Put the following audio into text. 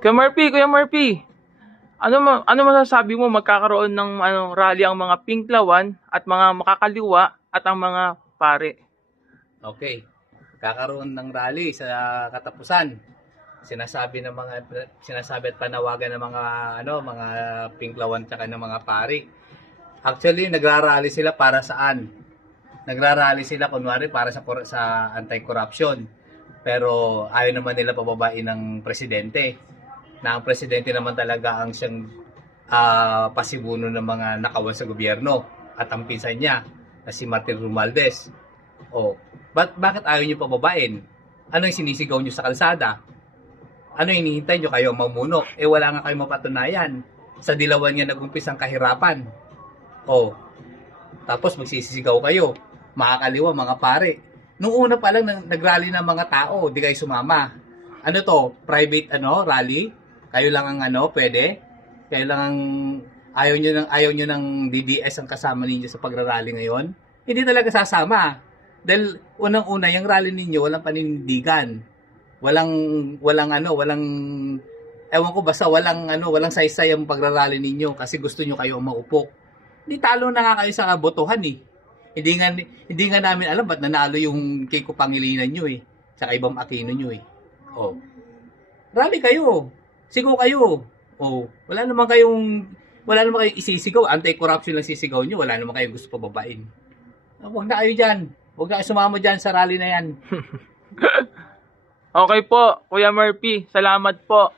Kuya Murphy, ano masasabi mo magkakaroon ng rally ang mga Pinklawan at mga makakaliwa at ang mga pare? Okay. Kakaroon ng rally sa katapusan. Sinasabi at panawagan ng mga Pinklawan tsaka ng mga pari. Actually, nagrarally sila para saan? Nagrarally sila kunwari para sa anti-corruption. Pero ayaw naman nila pababain ng presidente. Na ang presidente naman talaga ang siyang pasibuno ng mga nakawan sa gobyerno at ang pinsan niya na si Martin Romualdez. O, bakit ayaw niyo pababain? Ano yung sinisigaw niyo sa kalsada? Ano yung hinihintay niyo kayo mamuno? Wala nga kayong mapatunayan. Sa dilawan niya nag-umpisa ang kahirapan. O, tapos magsisisigaw kayo. Makakaliwa, mga pare. Nung una pa lang nagrally ng mga tao, di kayo sumama. Ano to? Private rally? Kayo lang ang pwede? Kayo lang ang ayaw niyo ng DDS ang kasama ninyo sa pagrarally ngayon? Hindi talaga sasama. Dahil unang-una yung rally ninyo walang paninindigan. Walang ewan ko basta walang saysay ang pagrarally ninyo kasi gusto niyo kayo ang maupo. Hindi talo na nga kayo sa botohan eh. Hindi nga namin alam ba't nanalo yung Kiko Pangilinan nyo eh. Saka ibang Aquino nyo eh. Oh. Rally kayo. Sigaw kayo. Oh, wala naman kayong isisigaw. Anti-corruption lang sisigaw nyo. Wala naman kayong gusto pababain. Huwag na kayo dyan. Huwag na kayo sumama dyan sa rally na yan. Okay po, Kuya Murphy. Salamat po.